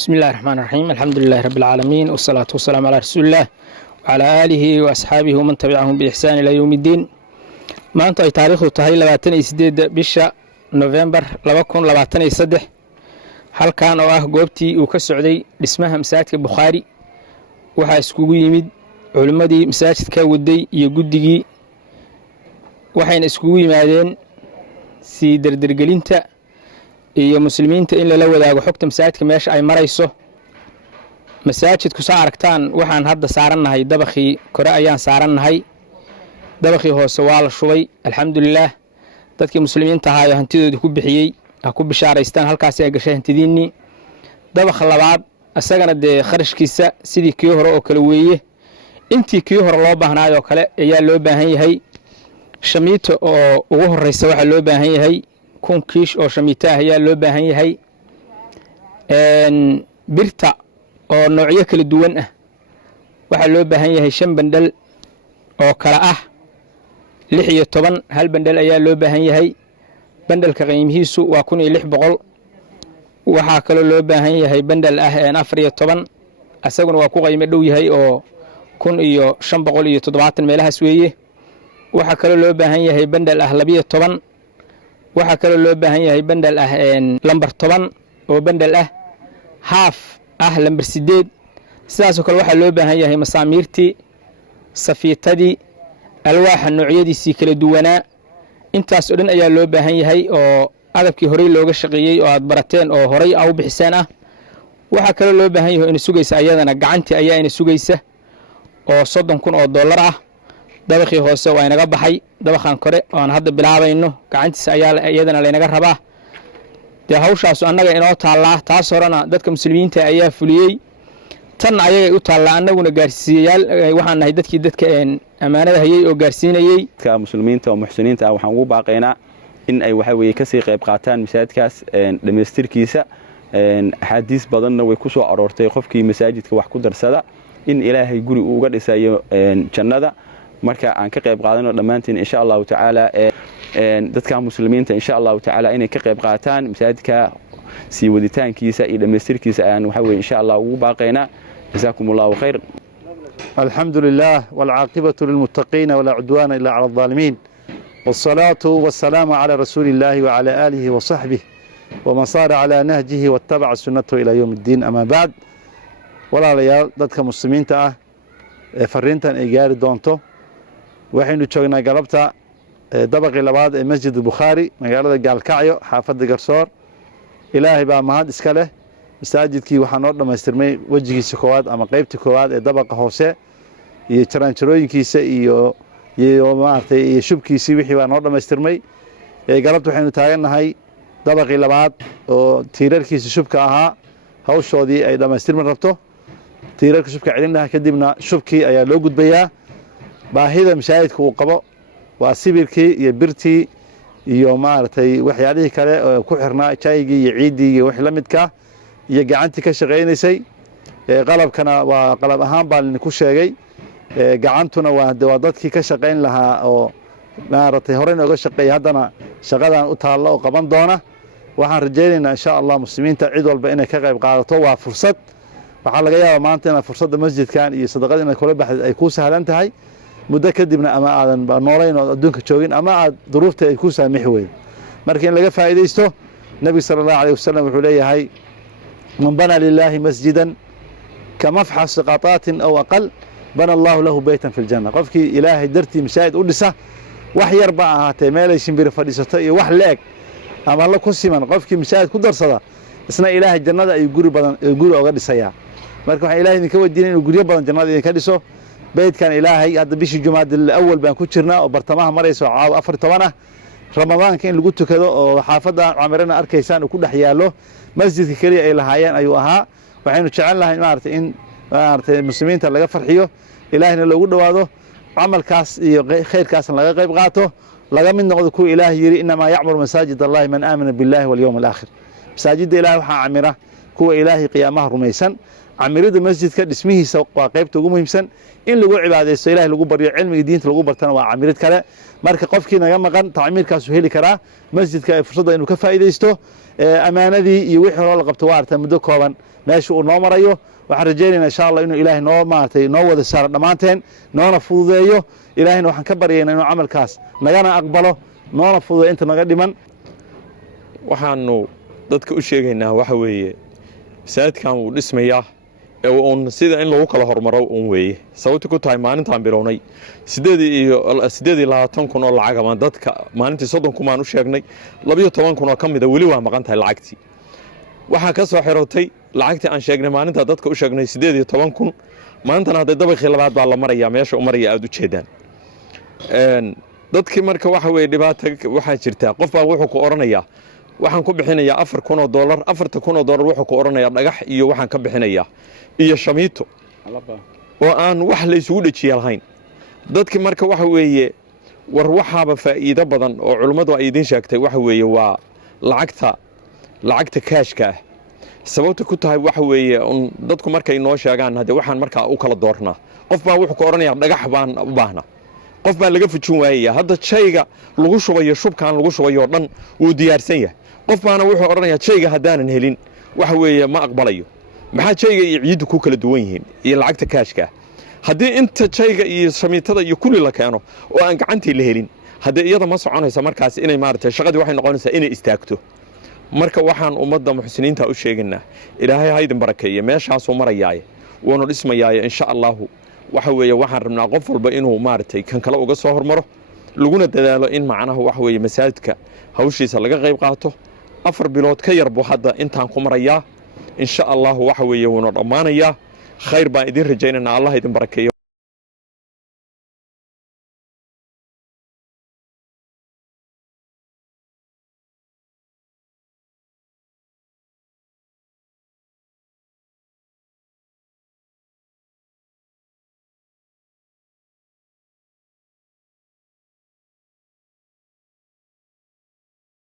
بسم الله الرحمن الرحيم الحمد لله رب العالمين والصلاة والسلام على رسول الله وعلى آله وأصحابه ومن تبعهم بإحسان إلى يوم الدين ما أنت أي تاريخ تهي لباتني سديد بشا نوفمبر لبكون لباتني صدح هل كان قوبتي وكسعودي اسمها مساجد البخاري وحا اسكوغو يمد علمدي مساجد كاودي يقدقي وحين اسكوغو يمادين سي دردرقلينتا iyo muslimiinta in la wadaago xogta masaajidka meesha ay marayso masaajidku soo aragtaan waxaan hadda saarannahay dabaqii kore ayaan saarannahay dabaqii hoose waa la shubay alxamdulillaah dadkii muslimiinta ahaa hantidooda ku bixiyay ku bishaaraystaan halkaas ay gashay hantidiinni dabaqa labaad asagana dee kharashkiisa sidii kii hore oo kale weeye intii kii hore loo baahnaayo oo kale ayaa loo baahan yahay shamiito oo ugu horeysa waxa loo baahan yahay kun kiish oo shamiita ah ayaa loo baahan yahay birta oo noocyo kala duwan ah waxaa loo baahan yahay 5 bandal oo kala ah 16 hal bandal ayaa loo baahan yahay bandalka qiimihiisu waa 1600 waxaa kale loo baahan yahay bandal ah 14 asaguna waa ku qiimo dhow yahay oo 1570 meelahaas weeye waxaa kale loo baahan yahay bandal ah 12 waxaa kale loo baahan yahay bandal ah lambar 10 oo bandal ah haaf ah lambar 8 sidaas oo kale waxaa loo baahan yahay masaamiirtii safiitadii alwaaxa noocyadiisii kala duwanaa intaas oo dhan ayaa loo baahan yahay oo adabkii horey looga shaqeeyay oo aad barateen oo horey u bixiseen ah waxaa kale loo baahan yahay in sugaysa ayadana gacantii ayaa in sugaysa oo $30,000 ah dabaqii hoose waa inaga baxay dabaqan kore oo aan hadda bilaabayno gacantiisa ayaa iyadana laynaga rabaa de hawshaas annaga inoo taala taas horena dadka muslimiinta ayaa fuliyay tan ayaga u taala annaguna gaarsiiyayaal waxaan nahay dadka amaanada hayay oo gaarsiinayay dadka muslimiinta oo muxsiniinta ah waxaan ugu baaqaynaa in ay waxa weeye ka sii qayb qaataan masaajidkaas dhameystirkiisa axaadiis badanna way ku soo aroortay qofkii masaajidka wax ku darsada in ilaahay guri uu uga dhisayo jannada marka aan ka qayb qaadano dhamaantiin insha Allah ta'ala dadka muslimiinta insha Allah ta'ala inay ka qayb qaataan masaajidka si waditaankiisa iyo dhameystirkiisa aan waxa weeye insha Allah ugu baaqaynaa jazakumullahu khayr alhamdulillah wal aqibatu lil muttaqin wala udwana illa ala adh-dhalimin was-salatu was-salamu ala rasulillahi wa ala alihi wa sahbihi wa man sara ala nahjihi wattaba'a sunnatahu ila yawm ad-din amma ba'd walaalayaal dadka muslimiinta ah fariintan ay gaari doonto waxaynu joognaa galabta dabaqii labaad ee masjid Bukhari magaalada Gaalkacyo xaafadda Garsoor ilaahay baa mahad iska leh masaajidkii waxaa noo dhameystirmay wajigiisa koowaad ama qaybta koowaad ee dabaqa hoose iyo jaranjarooyinkiisa iyo maartay iyo shubkiisii wixii baa noo dhameystirmay galabta waxaynu taagannahay dabaqii labaad oo tiirarkiisa shubka ahaa hawshoodii ay dhameystirman rabto tiirarka shubka cilinaha kadibna shubkii ayaa loo gudbayaa baahida masaajidka uu qabo waa sibirkii iyo birtii iyo maartay waxyaalihii kale oo ku xirnaa jaayigii iyo ciidii iyo wixii la midka iyo gacantii ka shaqeynaysay qalabkana waa qalab ahaan baan ku sheegay gacantuna waa dadkii ka shaqeyn lahaa oo maartay horeyna uga shaqeeyay haddana shaqadan u taalo oo qaban doona waxaan rajaynaynaa insha Allah muslimiinta cid walba inay ka qayb qaadato waa fursad waxa laga yaabaa maanta in fursadda masjidkan iyo sadaqada in kula baxday ay ku sahlan tahay muddo kadibna ama aadan nooleyn oo adduunka joogin ama aad duruufta ay ku saamixi weyn marka in laga faa'iideysto nabi sallallahu alayhi wasallam wuxuu leeyahay man bana lillahi masjidan kamafhas qatatin aw aqal bana Allah lahu baytan fil janna qofkii ilaahay dartii masaajid u dhisa wax yar ba ahaatee meel ay shimbir fadhiisato iyo wax leeg ama la ku siman qofkii masaajid ku darsada isna ilaahay jannada ay guri uga dhisaya marka waxa ilaahay idinka wadiinay inuu guriyo badan jannada idinka dhiso beedkan ilaahay hadda bishii Jumaadil awwal baan ku jirnaa oo bartamaha marayso 14 ah ramadaanka in lagu tukado oo xaafadda camirana arkaysaan ku dhex yaalo masjidka kaliya ay lahaayeen ayuu ahaa waxaynu jecel lahayn maartay muslimiinta laga farxiyo ilaahayna loogu dhawaado amalkaas iyo khayrkaas laga qayb qaato laga mid noqdo ku ilaahay yiri inma ya'muru masajid Allah man aamana billahi wal yawmil aakhir masaajidda ilaahay waxa amira kuwa ilaahay qiyaamaha rumaysan camirida masjidka dhismihiisa waa qaybta ugu muhiimsan in lagu cibaadeysto ilaahay lagu baryo cilmiga diinta lagu bartana waa camirid kale marka qofkii naga maqan tacmiirkaas uu heli karaa masjidka ay fursadda inuu ka faa'iideysto amaanadii iyo wixii hore la qabto waa arta muddo kooban meesha uu noo marayo waxaan rajaynaynaa insha Allah inuu ilaahay noo maartay noo wada saaro dhamaanteen noona fududeeyo ilaahayna waxaan ka baryaynaa inuu camalkaas nagana aqbalo noona fududeeyo inta naga dhiman waxaanu dadka u sheegaynaa waxa weeye masaajidkan wuu dhismayaa uun sida in lagu kala hormaro uun weeye sababta ku tahay maalintaan bilownay 8,20 kun oo lacag ama dadka maalintii 30 kun baan u sheegnay 12 kun oo ka mid ah weli waa maqan tahay lacagtii waxaa ka soo xirotay lacagtii aan sheegnay maalinta dadka u sheegnay 18 kun maantana hadda dabaqii labaad baa la marayaa meesha u maraya aad u jeedaan dadkii marka waxa weeye dhibaato waxaa jirta qof baa wuxuu ku oranayaa waxaan ku bixinayaa $4,000 $4,000 wuxuu ku oranayaa dhagax iyo waxaan ka bixinayaa iyo shamiito oo aan wax la isugu dhajiya lahayn dadkii marka waxa weeye war waxaaba faa'iido badan oo culimadu ay idin sheegtay waxa weeye waa lacagta kaashka ah sababta ku tahay waxa weeye dadku markay noo sheegaan hadda waxaan markaa u kala doornaa qof baa wuxuu ku oranayaa dhagax baan u baahnaa qof baa laga fujin waayaya hadda shayga lagu shubayo shubkaan lagu shubayo dhan wuu diyaarsan yahay qof baana wuxuu oranayaa shayga hadaanan helin waxa weeye ma aqbalayo maxaa shayga iyo ciidu ku kala duwan yihiin iyo lacagta kaashka haddii inta shayga iyo shamiitada iyo kulli la keeno oo aan gacantii la helin haddii iyada ma soconaysa markaas inay maaragtay shaqadii waxay noqonaysaa inay istaagto marka waxaan ummadda muxsiniinta u sheegaynaa ilaahay ha idin barakeeyo meeshaasuu marayaaye wuuna dhismayaaye insha allahu waxa weeye waxaan rabnaa qof walba inuu maaragtay kan kale uga soo hormaro laguna dadaalo in macnaha waxa weeye masaajidka hawshiisa laga qayb qaato 4 bilood ka yarbu hadda intaan ku marayaa insha allahu waxa weeye wuuna dhammaanayaa khayr baan idin rajaynaynaa allah idin barakeeyo